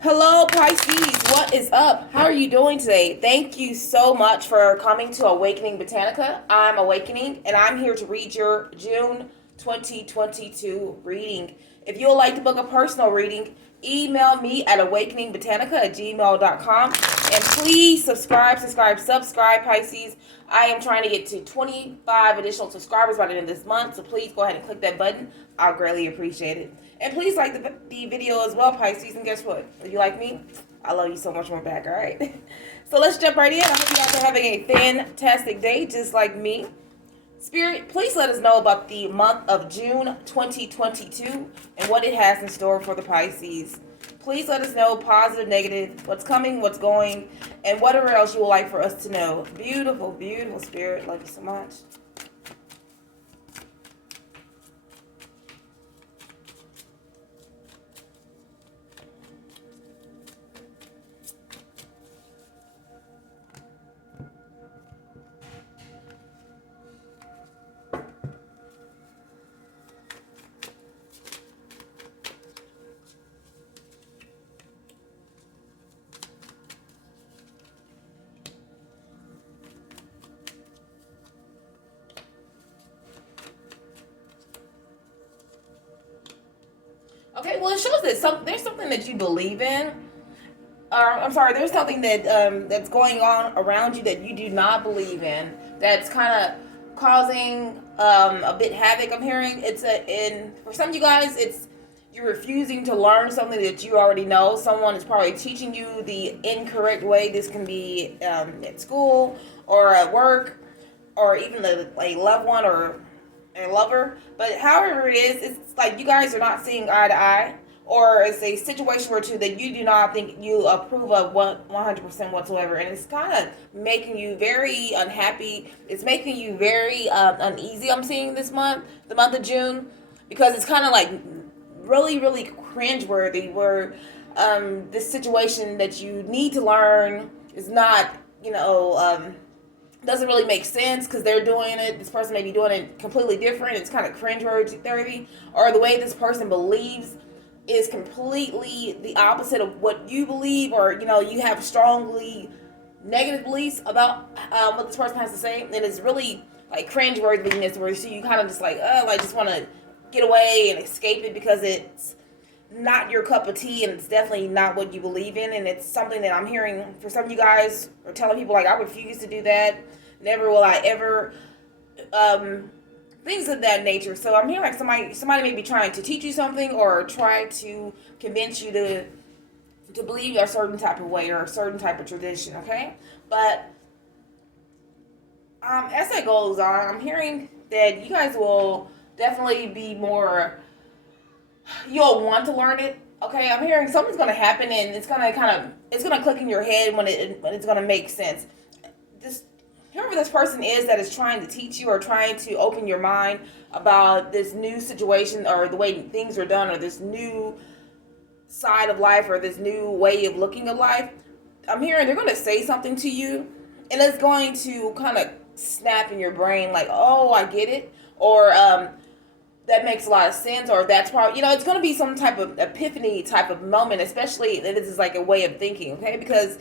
Hello, Pisces. What is up? How are you doing today? Thank you so much for coming to Awakening Botanica. I'm Awakening, and I'm here to read your June 2022 reading. If you would like to book a personal reading, email me at awakeningbotanica@gmail.com. And please subscribe, Pisces. I am trying to get to 25 additional subscribers by the end of this month, so please go ahead and click that button. I'll greatly appreciate it. And please like the video as well, Pisces. And guess what? If you like me, I love you so much more back, all right? So let's jump right in. I hope you guys are having a fantastic day, just like me. Spirit, please let us know about the month of June 2022 and what it has in store for the Pisces. Please let us know positive, negative, what's coming, what's going, and whatever else you would like for us to know. Beautiful, beautiful Spirit. Love you so much. Okay, well, it shows that there's something that you believe in. I'm sorry, there's something that's going on around you that you do not believe in. That's kind of causing a bit havoc. I'm hearing for some of you guys, it's you're refusing to learn something that you already know. Someone is probably teaching you the incorrect way. This can be at school or at work, or even a loved one or a lover. But however it is, it's like you guys are not seeing eye to eye, or it's a situation or two that you do not think you approve of 100% whatsoever, and it's kind of making you very unhappy. It's making you very uneasy. I'm seeing this month, the month of June, because it's kind of like really, really cringeworthy. Where this situation that you need to learn is not, doesn't really make sense because they're doing it. This person may be doing it completely different. It's kind of cringeworthy, or the way this person believes is completely the opposite of what you believe, or you have strongly negative beliefs about what this person has to say, and it's really like cringeworthiness, where so you kind of just just want to get away and escape it because it's not your cup of tea, and it's definitely not what you believe in. And it's something that I'm hearing for some of you guys are telling people, like, I refuse to do that. Never will I ever. Things of that nature. So I'm hearing like somebody may be trying to teach you something or try to convince you to believe a certain type of way or a certain type of tradition. Okay, but as that goes on, I'm hearing that you guys will definitely be more. You'll want to learn it. Okay, I'm hearing something's gonna happen, and it's gonna click in your head when it's gonna make sense. This Whoever this person is that is trying to teach you or trying to open your mind about this new situation or the way things are done, or this new side of life, or this new way of looking at life, I'm hearing they're going to say something to you, and it's going to kind of snap in your brain like, oh, I get it, or that makes a lot of sense, or that's probably, it's going to be some type of epiphany type of moment, especially if this is like a way of thinking. Okay, because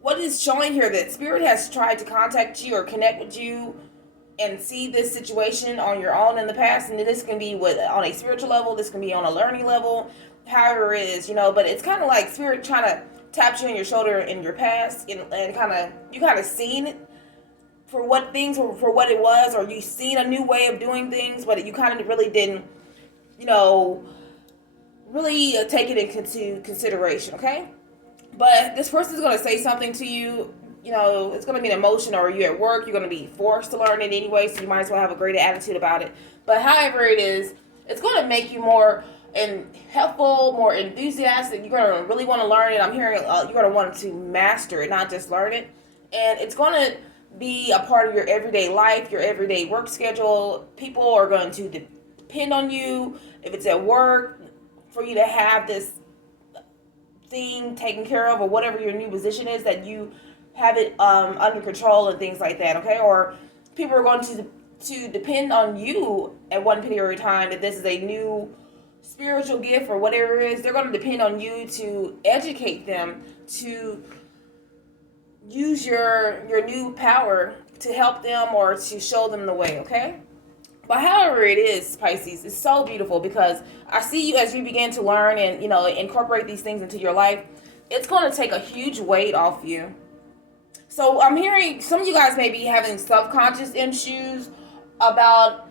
what is showing here, that spirit has tried to contact you or connect with you and see this situation on your own in the past, and this can be on a spiritual level, this can be on a learning level, however it is, but it's kind of like spirit trying to tap you on your shoulder in your past, and you kind of seen it for what things were, for what it was, or you seen a new way of doing things, but you kind of really didn't, really take it into consideration. Okay, but this person is going to say something to you. It's going to be an emotion, or you're at work, you're going to be forced to learn it anyway, so you might as well have a great attitude about it. But however it is, it's going to make you more helpful, more enthusiastic. You're going to really want to learn it. I'm hearing you're going to want to master it, not just learn it. And it's going to be a part of your everyday life, your everyday work schedule. People are going to depend on you, if it's at work, for you to have this thing taken care of, or whatever your new position is, that you have it under control and things like that. Okay, or people are going to depend on you at one period of time, if this is a new spiritual gift or whatever it is, they're going to depend on you to educate them, to use your new power to help them or to show them the way, okay? But however it is, Pisces, it's so beautiful because I see you as you begin to learn and, incorporate these things into your life. It's going to take a huge weight off you. So I'm hearing some of you guys may be having subconscious issues about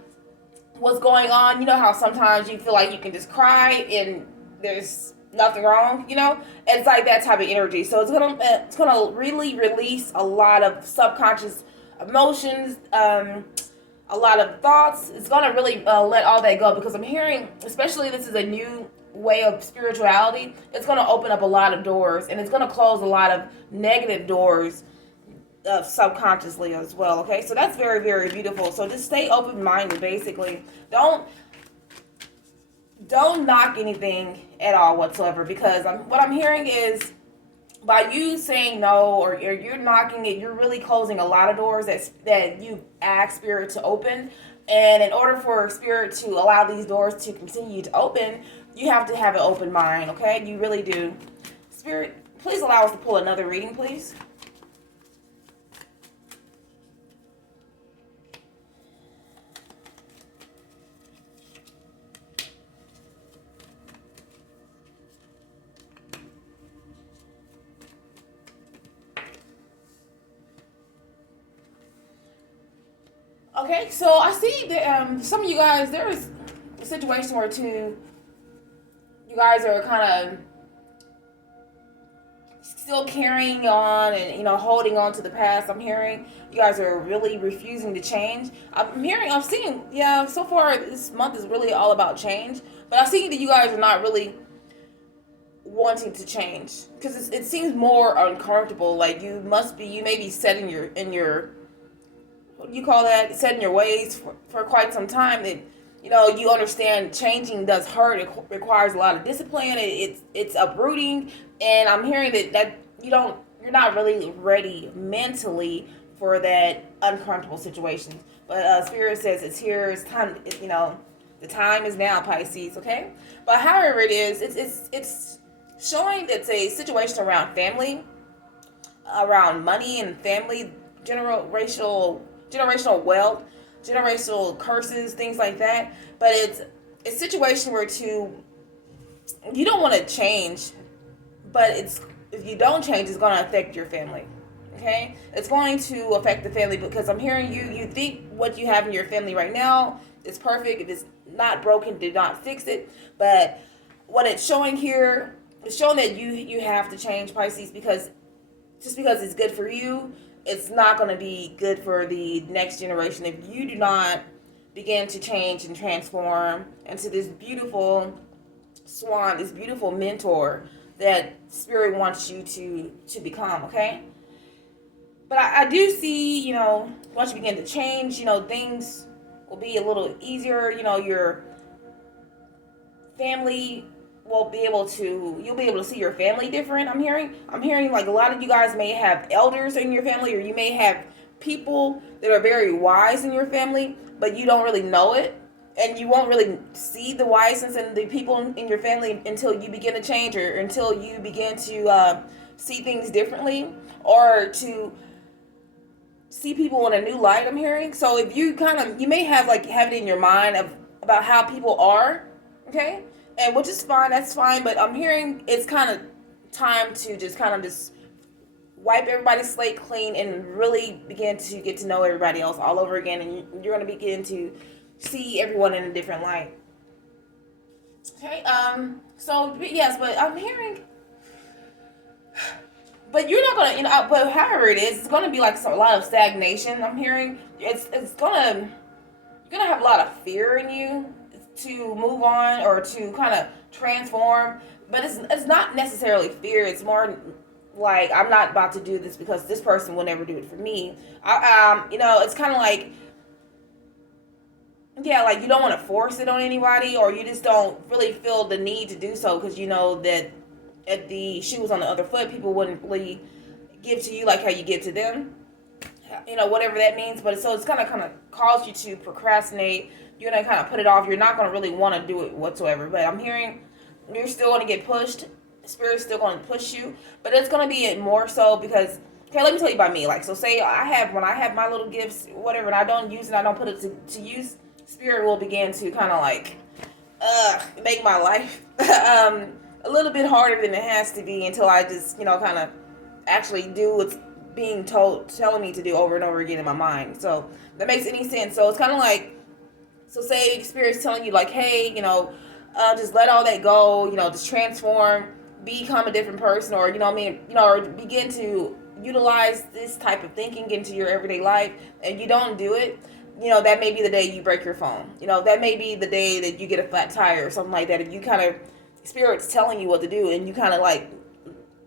what's going on. You know how sometimes you feel like you can just cry and there's nothing wrong, It's like that type of energy. So it's gonna really release a lot of subconscious emotions, a lot of thoughts. It's gonna really let all that go because I'm hearing, especially this is a new way of spirituality. It's gonna open up a lot of doors and it's gonna close a lot of negative doors subconsciously as well. Okay, so that's very, very beautiful. So just stay open-minded. Basically, don't knock anything at all whatsoever because what I'm hearing is by you saying no or you're knocking it, you're really closing a lot of doors that you ask Spirit to open. And in order for Spirit to allow these doors to continue to open, you have to have an open mind, okay? You really do. Spirit, please allow us to pull another reading, please. Okay, so I see that some of you guys, there's a situation where you guys are kind of still carrying on and holding on to the past. I'm hearing you guys are really refusing to change. I'm seeing, so far this month is really all about change, but I'm seeing that you guys are not really wanting to change because it seems more uncomfortable. Like you may be set in your what do you call that? Set in your ways for quite some time. That you understand changing does hurt. It requires a lot of discipline. It's uprooting, and I'm hearing that you're not really ready mentally for that uncomfortable situation. But Spirit says it's here. It's time. The time is now, Pisces. Okay, but however it is, it's showing that it's a situation around family, around money and family, generational wealth, generational curses, things like that. But it's a situation where you don't want to change, but if you don't change, it's going to affect your family. Okay, it's going to affect the family because I'm hearing you think what you have in your family right now is perfect. If it's not broken, do not fix it. But what it's showing here is showing that you have to change, Pisces, because just because it's good for you, it's not going to be good for the next generation if you do not begin to change and transform into this beautiful swan, this beautiful mentor that Spirit wants you to become, okay? But I do see, once you begin to change, things will be a little easier. Your family you'll be able to see your family different. I'm hearing like a lot of you guys may have elders in your family, or you may have people that are very wise in your family, but you don't really know it, and you won't really see the wiseness in the people in your family until you begin to change, or until you begin to see things differently, or to see people in a new light. I'm hearing. So if you may have it in your mind about how people are, okay? And which is fine, that's fine, but I'm hearing it's kind of time to just wipe everybody's slate clean and really begin to get to know everybody else all over again, and you're going to begin to see everyone in a different light. Okay, so yes, but I'm hearing, but you're not going to, but however it is, it's going to be like a lot of stagnation. I'm hearing you're going to have a lot of fear in you to move on or to kind of transform, but it's not necessarily fear. It's more like, I'm not about to do this because this person will never do it for me. It's kind of like, like you don't want to force it on anybody, or you just don't really feel the need to do so because you know that if the shoe was on the other foot, people wouldn't really give to you like how you give to them. Whatever that means. But so it's kind of cause you to procrastinate, you're going to kind of put it off. You're not going to really want to do it whatsoever. But I'm hearing you're still going to get pushed. Spirit's still going to push you. But it's going to be more so because, okay, let me tell you about me. Like, so say when I have my little gifts, whatever, and I don't use it, I don't put it to use, Spirit will begin to kind of like make my life a little bit harder than it has to be until I just, kind of actually do what's being telling me to do over and over again in my mind. So that makes any sense. So it's kind of like, so say Spirit's telling you like, hey, just let all that go, just transform, become a different person, or, or begin to utilize this type of thinking into your everyday life, and you don't do it, that may be the day you break your phone. That may be the day that you get a flat tire or something like that. If you kind of, Spirit's telling you what to do, and you kind of like,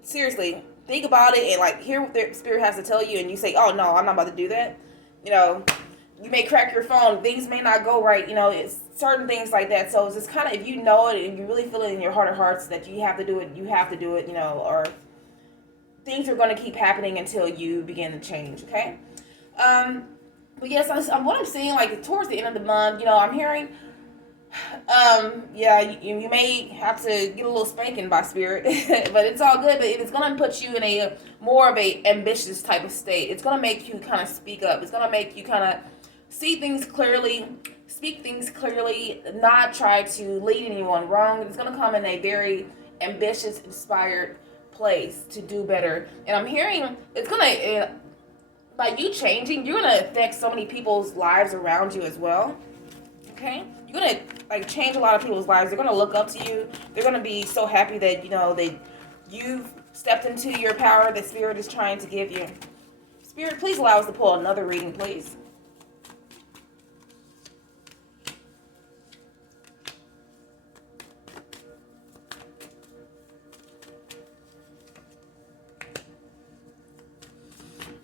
seriously, think about it and like hear what the Spirit has to tell you, and you say, oh no, I'm not about to do that. You may crack your phone, things may not go right, it's certain things like that. So it's just kind of, if you know it and you really feel it in your heart of hearts that you have to do it, or things are going to keep happening until you begin to change, okay? But yes, what I'm seeing, like, towards the end of the month, I'm hearing, you may have to get a little spanking by Spirit, but it's all good. But it's going to put you in a more of a ambitious type of state. It's going to make you kind of speak up. It's going to make you kind of see things clearly, speak things clearly, not try to lead anyone wrong. It's going to come in a very ambitious, inspired place to do better. And I'm hearing it's going to, by you changing, you're going to affect so many people's lives around you as well. Okay? You're going to like change a lot of people's lives. They're going to look up to you. They're going to be so happy that, that you've stepped into your power that Spirit is trying to give you. Spirit, please allow us to pull another reading, please.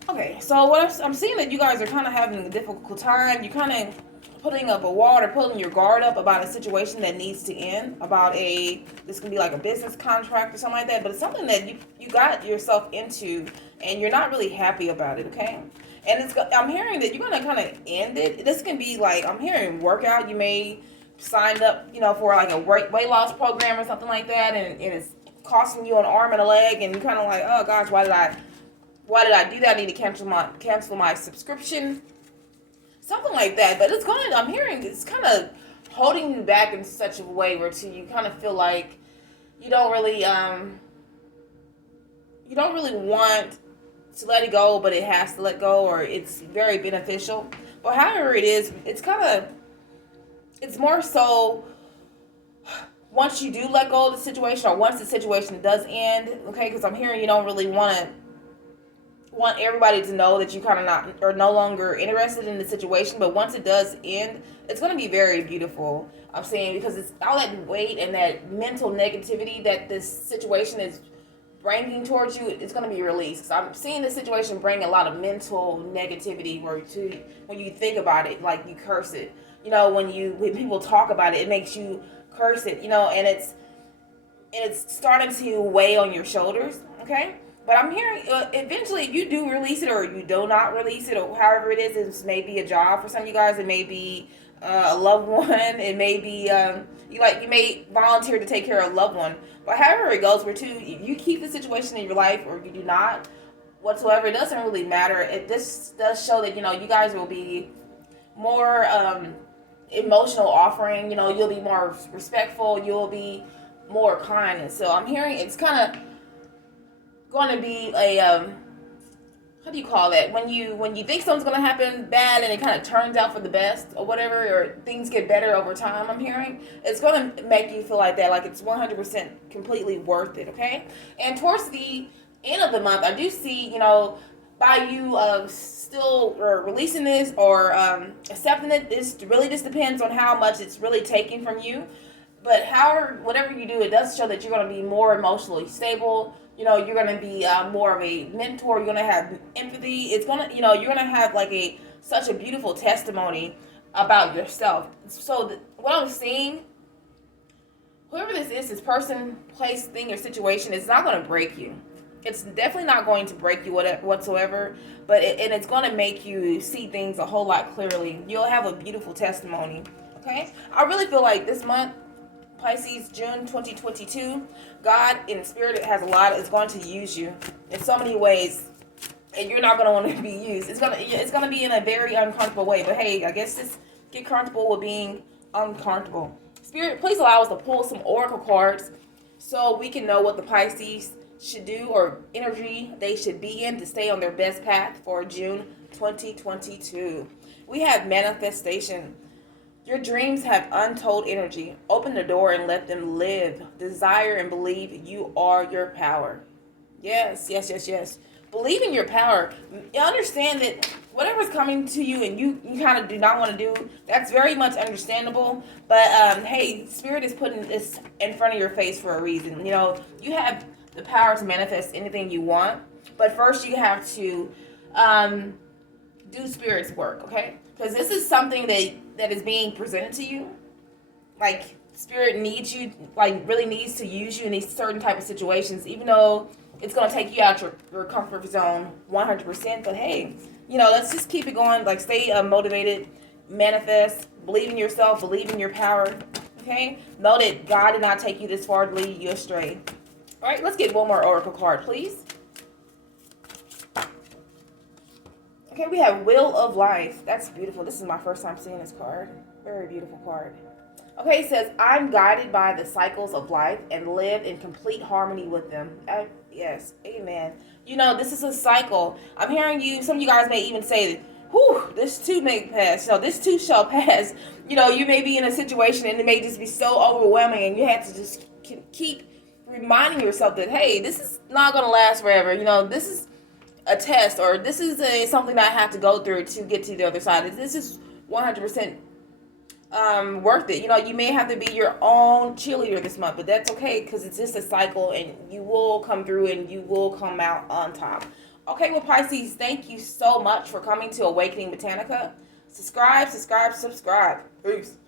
Okay, so what I'm seeing that you guys are kind of having a difficult time. You're kind of putting up a wall or pulling your guard up about a situation that needs to end, about this can be like a business contract or something like that, but it's something that you got yourself into and you're not really happy about it, okay? And I'm hearing that you're going to kind of end it. This can be like, I'm hearing workout. You may signed up, for like a weight loss program or something like that, and it's costing you an arm and a leg, and you're kind of like, oh gosh, why did I do that? I need to cancel my subscription. Something like that. But I'm hearing it's kind of holding you back in such a way where you kind of feel like you don't really want to let it go, but it has to let go, or it's very beneficial. But however it is, it's more so once you do let go of the situation, or once the situation does end, okay, because I'm hearing you don't really want everybody to know that you kind of are no longer interested in the situation, but once it does end, it's going to be very beautiful. I'm saying, because it's all that weight and that mental negativity that this situation is bringing towards you, it's going to be released. So I'm seeing this situation bring a lot of mental negativity when you think about it, like you curse it. When people talk about it, it makes you curse it, and it's starting to weigh on your shoulders, okay? But I'm hearing eventually if you do release it or you do not release it, or however it is, it may be a job for some of you guys. It may be a loved one. It may be you may volunteer to take care of a loved one. But however it goes, if you keep the situation in your life or you do not whatsoever, it doesn't really matter. It just does show that you guys will be more emotional offering. You'll be more respectful. You'll be more kind. And so I'm hearing it's kind of going to be a how do you call that, when you think something's going to happen bad and it kind of turns out for the best or whatever, or things get better over time. I'm hearing it's going to make you feel like that, like it's 100% completely worth it, okay? And towards the end of the month, I do see by you still releasing this or accepting it, this really just depends on how much it's really taking from you. But whatever you do, it does show that you're going to be more emotionally stable. You're going to be more of a mentor. You're going to have empathy. It's going to, you're going to have like such a beautiful testimony about yourself. So what I'm seeing, whoever this person, place, thing, or situation, it's not going to break you. It's definitely not going to break you whatsoever, but it's going to make you see things a whole lot clearly. You'll have a beautiful testimony Okay? I really feel like this month, Pisces, June 2022, God in spirit has a lot, is going to use you in so many ways. And you're not gonna want to be used. It's gonna be in a very uncomfortable way. But hey, I guess just get comfortable with being uncomfortable. Spirit, please allow us to pull some oracle cards so we can know what the Pisces should do or energy they should be in to stay on their best path for June 2022. We have manifestation. Your dreams have untold energy. Open the door and let them live. Desire and believe you are your power. Yes, yes, yes, yes. Believe in your power. Understand that whatever's coming to you and you kind of do not want to do, that's very much understandable. But hey, Spirit is putting this in front of your face for a reason. You know, you have the power to manifest anything you want. But first you have to do Spirit's work, okay? Because this is something that is being presented to you. Like, Spirit needs you, like really needs to use you in these certain type of situations, even though it's going to take you out your comfort zone 100%. But hey, you know, let's just keep it going. Like, stay motivated, manifest, believe in yourself, believe in your power. Okay? Know that God did not take you this far to lead you astray. All right, let's get one more oracle card, please. Okay, we have Wheel of Life. That's beautiful. This is my first time seeing this card. Very beautiful card. Okay, it says, I'm guided by the cycles of life and live in complete harmony with them. Yes, amen. You know, this is a cycle. I'm hearing you, some of you guys may even say, whew, this too may pass. So this too shall pass. You know, you may be in a situation and it may just be so overwhelming and you have to just keep reminding yourself that, hey, this is not going to last forever. You know, this is a test, or this is something that I have to go through to get to the other side. This is 100% worth it. You know, you may have to be your own cheerleader this month, but that's okay because it's just a cycle and you will come through and you will come out on top. Okay, well, Pisces, thank you so much for coming to Awakening Botanica. Subscribe. Peace.